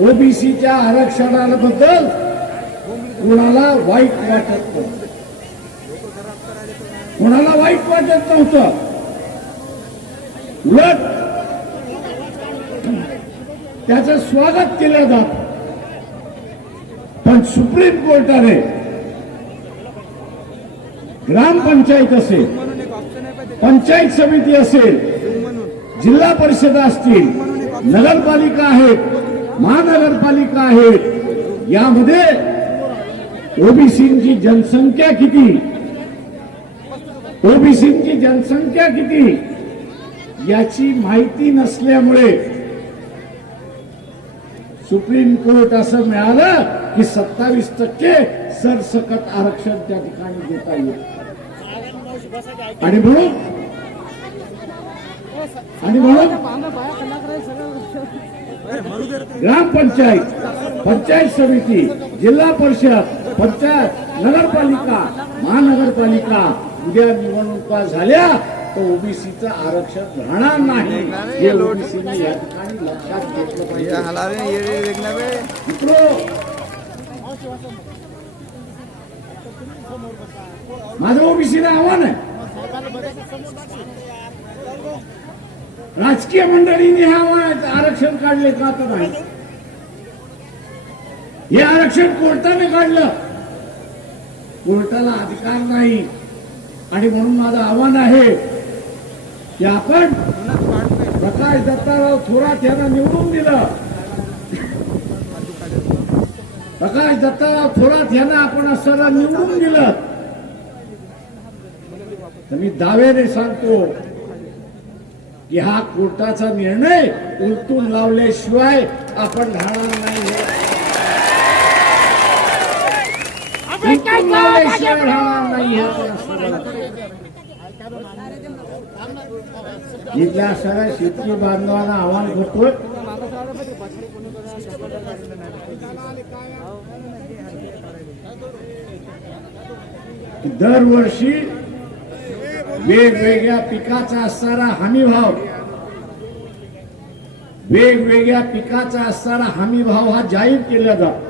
ओबीसीच्या आरक्षणाबद्दल कुणाला वाईट वाटत नव्हतं. कुणाला वाईट वाटत नव्हतं. उलट त्याचं स्वागत केलं जात. पण सुप्रीम कोर्टाने ग्रामपंचायत असेल पंचायत समिती असेल जिल्हा परिषद असतील नगरपालिका आहेत महानगरपालिका आहेत यामध्ये ओबीसीची जनसंख्या किती? ओबीसीची जनसंख्या किती? याची माहिती नसल्यामुळे सुप्रीम कोर्ट असं मिळालं की सत्तावीस टक्के सरसकट आरक्षण त्या ठिकाणी देता येईल. आणि म्हणून आणि म्हणून ग्रामपंचायत पंचायत समिती जिल्हा परिषद पंचायत नगरपालिका महानगरपालिका उद्या निवडणुका झाल्या तर ओबीसीचं आरक्षण राहणार नाही. हे ओबीसीने या ठिकाणी लक्षात घेतलं पाहिजे. हैं, मित्रो माझं ओबीसीला आव्हान आहे. राजकीय मंडळीने हे आरक्षण काढले का तर नाही? हे आरक्षण कोर्टाने काढलं. कोर्टाला अधिकार नाही. आणि म्हणून माझं आव्हान आहे की आपण प्रकाश दत्ताराव थोरात यांना निवडून दिलं. प्रकाश दत्ताराव थोरात यांना आपण असताना निवडून दिलं. तर मी दावेने सांगतो की हा कोर्टाचा निर्णय उलटून लावल्याशिवाय आपण राहणार नाही उलटून लावल्याशिवाय राहणार नाही आपण असं इथल्या सगळ्या शेतकरी बांधवांना आव्हान करतोय. दरवर्षी वेगवेगळ्या पिकाचा असणारा हमी भाव वेगवेगळ्या पिकाचा असणारा हमी भाव हा जाहीर केला जातो.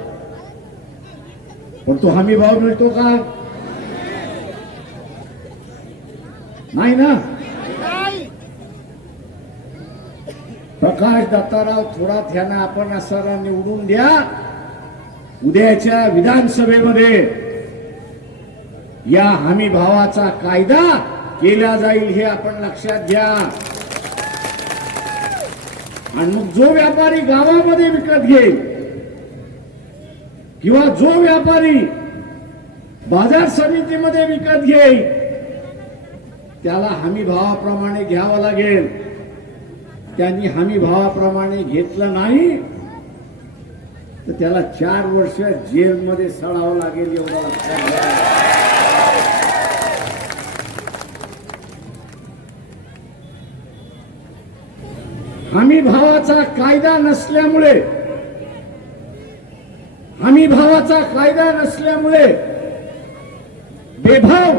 पण तो हमी भाव मिळतो का? नाही ना? प्रकाश दत्ताराव थोरात यांना आपण असणारा निवडून द्या. उद्याच्या विधानसभेमध्ये या हमी भावाचा कायदा केला जाईल हे आपण लक्षात घ्या. आणि मग जो व्यापारी गावामध्ये विकत घेईल किंवा जो व्यापारी बाजार समितीमध्ये विकत घेईल त्याला हमी भावाप्रमाणे घ्यावं लागेल. त्यांनी हमी भावाप्रमाणे घेतलं नाही तर त्याला चार वर्ष जेलमध्ये सडावं लागेल एवढं लक्षात घ्या. हमी भावाचा कायदा नसल्यामुळे हमी भावाचा कायदा नसल्यामुळे बेभाव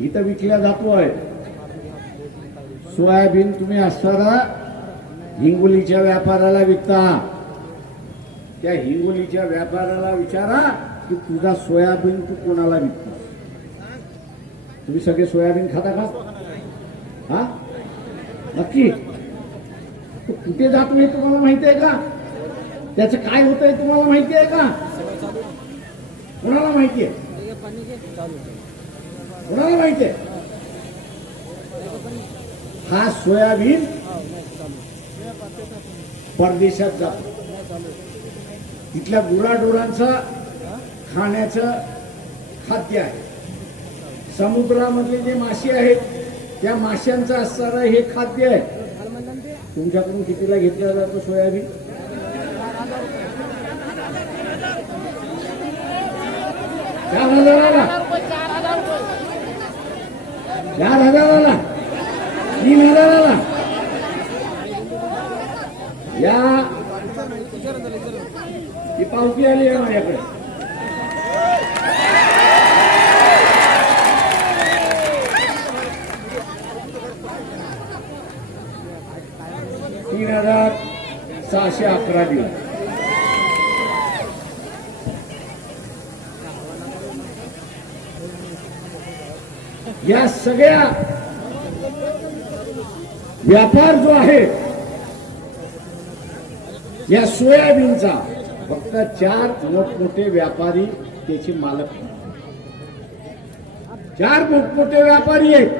इथं विकला जातोय. सोयाबीन तुम्ही असताना हिंगोलीच्या व्यापाराला विकता. त्या हिंगोलीच्या व्यापाराला विचारा की तुझा सोयाबीन तू कोणाला विकतो तुम्ही सगळे सोयाबीन खाता का? हा? नक्की. तो कुठे जातो हे तुम्हाला माहिती आहे का? त्याचं काय होतंय तुम्हाला माहिती आहे का? कोणाला माहिती आहे? कोणाला माहिती आहे? हा सोयाबीन परदेशात जातो. इथल्या गुराढोरांचं खाण्याचं खाद्य आहे. समुद्रामधले जे मासे आहेत त्या माशांचं असणारं हे खाद्य आहे. तुमच्याकडून कितीला घेतलं जातो सोयाबीन? चार हजाराला. चार हजाराला. तीन हजाराला. या. ही पावती आली आहे माझ्याकडे. असे अकरा दिवस. या सगळ्या व्यापार जो आहे या सोयाबीनचा फक्त चार मोठमोठे व्यापारी त्याचे मालक चार मोठमोठे व्यापारी आहेत.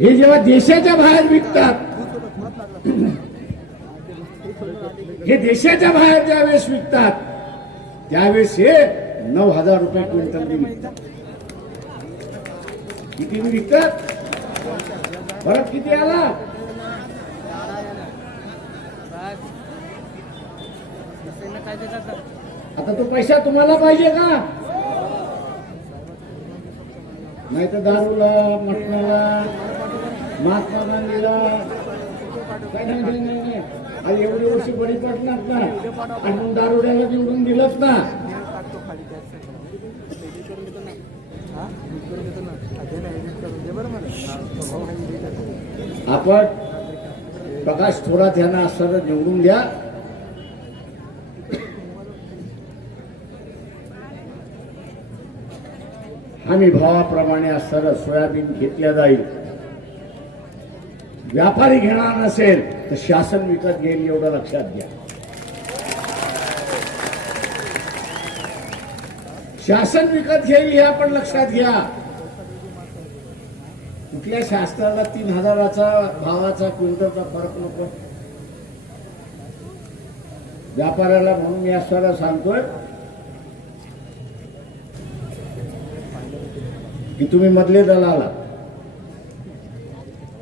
हे जेव्हा देशाच्या बाहेर विकतात हे देशाच्या बाहेर ज्यावेळेस विकतात त्यावेळेस हे नऊ हजार रुपये क्विंटल विकतात. किती विकतात? परत किती आला? आता तो पैसा तुम्हाला पाहिजे का? नाही तर दारूला मटणाला महात्मा गांधीला आणि एवढी वर्षी बळी पडणार ना. आणि दारुड्याला निवडून दिलंच ना. आपण प्रकाश थोरात यांना असताना निवडून द्या. आम्ही भावाप्रमाणे असताना सोयाबीन घेतल्या जाईल. व्यापारी घेणार नसेल तर शासन विकत घेईल एवढं लक्षात घ्या. शासन विकत घेईल हे आपण लक्षात घ्या. कुठल्या शास्त्राला तीन हजाराचा भावाचा क्विंटलचा फरक नको. व्यापाऱ्याला म्हणून मी असताना सांगतोय की तुम्ही मधले दलाला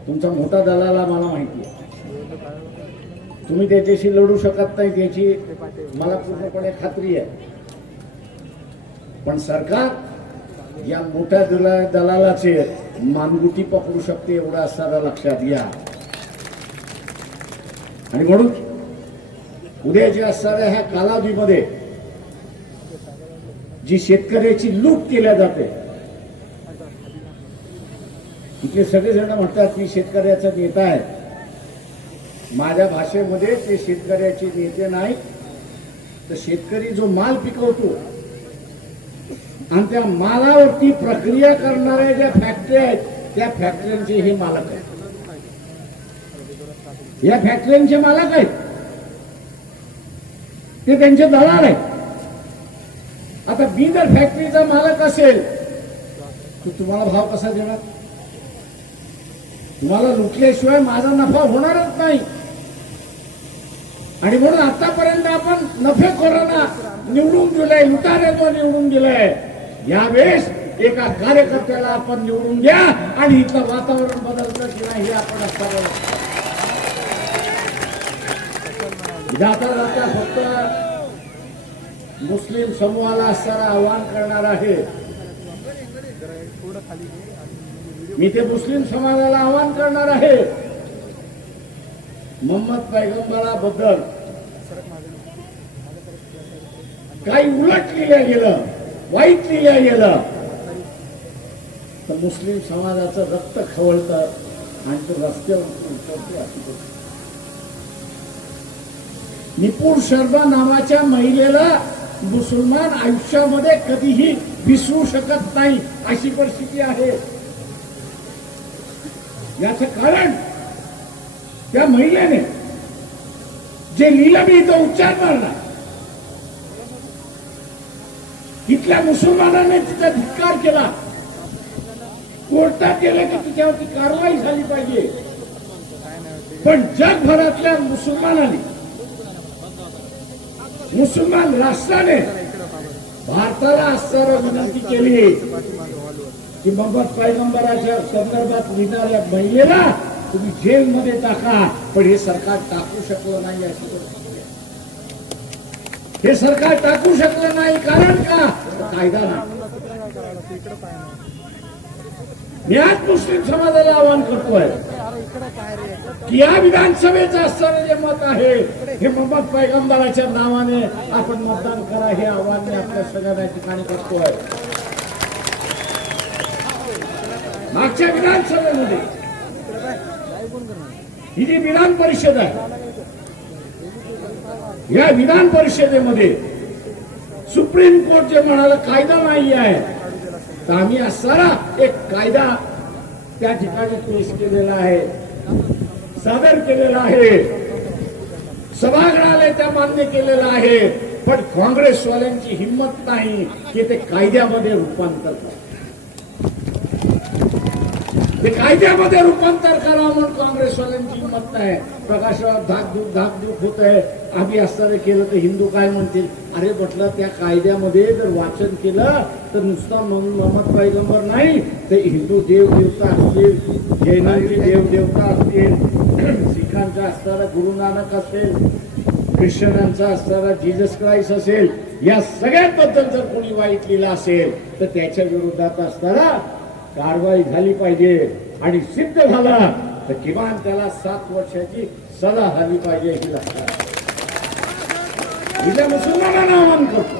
तुमचा मोठा दलाला मला माहिती आहे. तुम्ही त्याच्याशी लढू शकत नाही त्याची मला पूर्णपणे खात्री आहे. पण सरकार या मोठ्या दला दलालाचे मानगुटी पकडू शकते एवढा असताना लक्षात घ्या. आणि म्हणून उद्या जे असणाऱ्या ह्या कालावधीमध्ये जी शेतकऱ्याची लूट केल्या जाते इथले सगळेजण म्हणतात की शेतकऱ्याचा नेता आहे. माझ्या भाषेमध्ये ते शेतकऱ्याचे नेते नाही. तर शेतकरी जो माल पिकवतो आणि त्या मालावरती प्रक्रिया करणाऱ्या ज्या फॅक्टरी आहेत त्या फॅक्टऱ्यांचे हे मालक आहेत. या फॅक्टऱ्यांचे मालक आहेत. ते त्यांचे दलाल आहेत. आता मी जर फॅक्टरीचा मालक असेल तर तुम्हाला भाव कसा देणार? तुम्हाला लुटल्याशिवाय माझा नफा होणारच नाही. आणि म्हणून आतापर्यंत आपण नफेखोरांना निवडून दिलंय लुटाऱ्याला निवडून दिलंय. यावेळेस एका कार्यकर्त्याला आपण निवडून द्या आणि इथलं वातावरण बदलतं की नाही हे आपण असताना जाता जाता फक्त मुस्लिम समूहाला असताना आवाहन करणार आहे. मी ते मुस्लिम समाजाला आवाहन करणार आहे. मोहम्मद पैगंबराबद्दल काही उलट लिहिलं गेलं वाईट लिहिलं गेलं. तर मुस्लिम समाजाचं रक्त खवळतं आणि ते रस्त्यावर निपुण शर्मा नावाच्या महिलेला मुसलमान आयुष्यामध्ये कधीही विसरू शकत नाही अशी परिस्थिती आहे. याचं कारण त्या महिलेने जे लिहिलं मी इथं उच्चार मारला इथल्या मुसलमानाने तिचा धिक्कार केला कोर्टात गेले की तिच्यावरती कारवाई झाली पाहिजे. पण जगभरातल्या मुसलमानांनी मुसलमान राष्ट्राने भारताला असताना विनंती केली. की मोहम्मद पैगंबराच्या संदर्भात लिहिणाऱ्या महिलेला तुम्ही जेलमध्ये टाका पण हे सरकार टाकू शकलं नाही अशी हे सरकार टाकू शकलं नाही कारण का? कायदा नाही. मी आज मुस्लिम समाजाला आवाहन करतोय की या विधानसभेचं असणारं जे मत आहे हे मोहम्मद पैगंबराच्या नावाने आपण मतदान करा हे आव्हान मी आपल्या सगळ्या ठिकाणी करतोय. मागच्या विधानसभेमध्ये. ही जी विधान परिषद आहे या विधान परिषदेमध्ये सुप्रीम कोर्ट जे म्हणाला कायदा नाही आहे. तर आम्ही सारा एक कायदा त्या ठिकाणी पेश केलेला आहे. सादर केलेला आहे. सभागृहालय त्या मान्य केलेलं आहे. पण काँग्रेसवाल्यांची हिंमत नाही की ते कायद्यामध्ये रूपांतर करतात ते कायद्यामध्ये रूपांतर करा म्हणून काँग्रेसवाल्यांची हिंमत धाक प्रकाशावर धाकधूक धाकधूक होत आहे. आम्ही असं केलं तर हिंदू काय म्हणतील? अरे म्हटलं त्या कायद्यामध्ये जर वाचन केलं तर नुसता मग- मोहम्मद पैगंबर नाही तर हिंदू देव देवता असतील जैनांचे देव देवता असतील सिखांचा असणारा गुरु नानक असेल ख्रिश्चनांचा असणारा जीजस क्राइस्ट असेल या सगळ्यांबद्दल जर कोणी वाईट लिहिलं असेल तर त्याच्या विरोधात असणारा कारवाई झाली पाहिजे आणि सिद्ध झाला तर किमान त्याला सात वर्षाची सजा झाली पाहिजे ही लक्षात मी मुसलमानांना आवाहन करतो.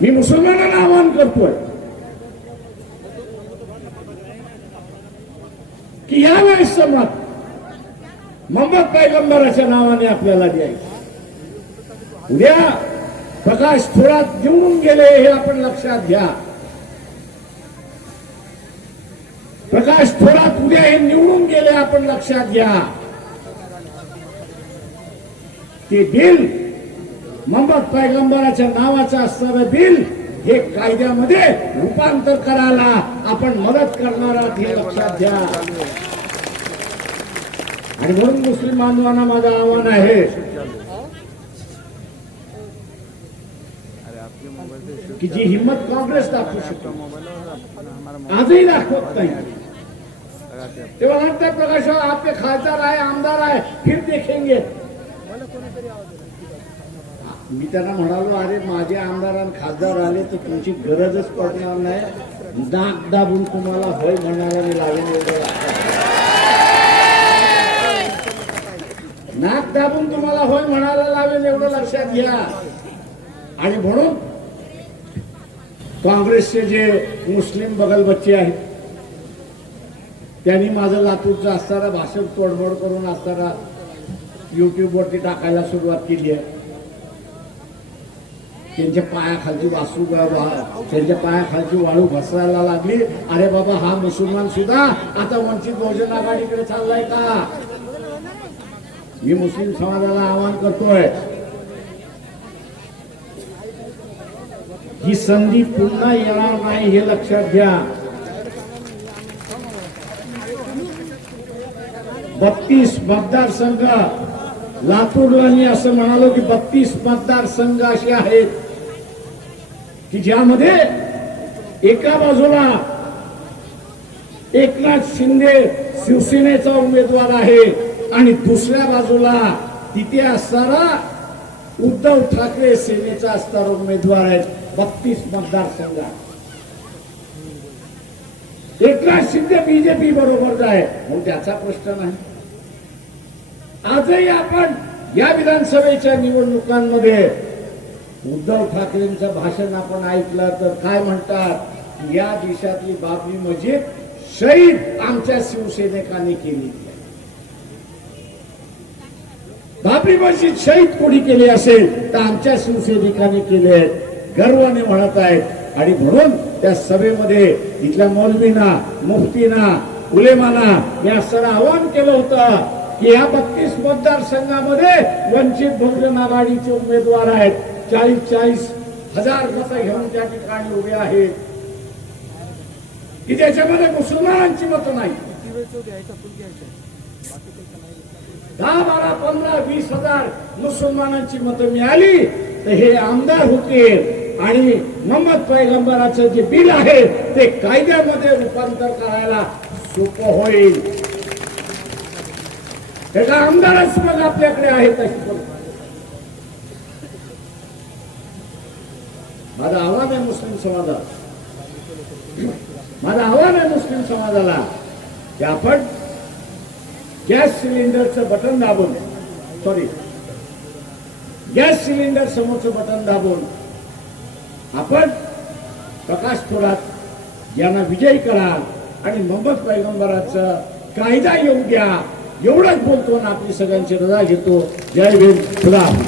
मी मुसलमानांना आवाहन करतोय की यावेळेस मत मोहम्मद पैगंबराच्या नावाने आपल्याला द्यायचं. उद्या प्रकाश थोरात निवडून गेले हे आपण लक्षात घ्या. प्रकाश थोरात उद्या हे निवडून गेले आपण लक्षात घ्या. ते बिल मोहम्मद पैगंबराच्या नावाचं असणारं बिल हे कायद्यामध्ये रूपांतर करायला आपण मदत करणार आहात हे लक्षात घ्या. आणि म्हणून मुस्लिम बांधवांना माझं आव्हान आहे की जी हिंमत काँग्रेस दाखवू शकतो. आजही दाखवत नाही. तेव्हा म्हणतात प्रकाश आपले खासदार आहे आमदार आहे फिर देखेंगे. मी त्यांना म्हणालो अरे माझे आमदार आणि खासदार आले तर तुमची गरजच पडणार नाही. नाक दाबून तुम्हाला होय म्हणायला मी लागेल एवढं नाक दाबून तुम्हाला होय म्हणायला लावेल एवढं लक्षात घ्या. आणि म्हणून काँग्रेसचे जे मुस्लिम बगल बच्चे आहेत त्यांनी माझं लातूरचं असताना भाषण तोडमोड करून असताना युट्यूबवरती टाकायला सुरुवात केली आहे. त्यांच्या पायाखालची वासू त्यांच्या पायाखालची वाळू घसरायला लागली. अरे बाबा हा मुसलमान सुद्धा आता वंचित बहुजन आघाडीकडे चाललाय का? मी मुस्लिम समाजाला आवाहन करतोय ही संधी पुन्हा येणार नाही हे लक्षात घ्या. बत्तीस मतदारसंघ. लातूरला मी असं म्हणालो की बत्तीस मतदारसंघ असे आहेत की ज्यामध्ये एका बाजूला एकनाथ शिंदे शिवसेनेचा उमेदवार आहे आणि दुसऱ्या बाजूला तिथे असणारा उद्धव ठाकरे सेनेचा असणारा उमेदवार आहे. बत्तीस मतदारसंघात एकनाथ शिंदे बीजेपी बरोबर आहे म्हणून त्याचा प्रश्न नाही. आजही आपण या विधानसभेच्या निवडणुकांमध्ये उद्धव ठाकरेंचं भाषण आपण ऐकलं तर काय म्हणतात? या देशातली बाबरी मस्जिद म्हणजे शहीद आमच्या शिवसैनिकांनी केली. बाबरी मस्जिद शहीद कोणी केली असेल? तर आमच्या शिवसैनिकांनी केले आहेत गर्वाने म्हणत आहेत. आणि म्हणून त्या सभेमध्ये इथल्या मौलवीना मुफ्तीना उलेमाना या सर आवाहन केलं होतं की या बत्तीस मतदारसंघामध्ये वंचित बहुजन आघाडीचे उमेदवार आहेत. चाळीस चाळीस हजार मतं घेऊन त्या ठिकाणी उभे आहेत. की त्याच्यामध्ये मुसलमानांची मतं नाही. दहा बारा पंधरा वीस हजार मुसलमानांची मतं मिळाली तर हे आमदार होतील. आणि मोहम्मद पैगंबराचं जे बिल आहे ते कायद्यामध्ये रूपांतर करायला सोपं होईल त्याचा आमदारच मग आपल्याकडे आहे तशी परिस्थिती. माझं आव्हान आहे मुस्लिम समाजाला माझं आव्हान आहे मुस्लिम समाजाला की आपण गॅस सिलेंडरचं बटन दाबून सॉरी गॅस सिलेंडर समोरचं बटन दाबून आपण प्रकाश थोरात यांना विजयी करा आणि मोहम्मद पैगंबराचा कायदा येऊ द्या. एवढंच बोलतो आणि आपली सगळ्यांची रजा घेतो. जय भीम. खुदा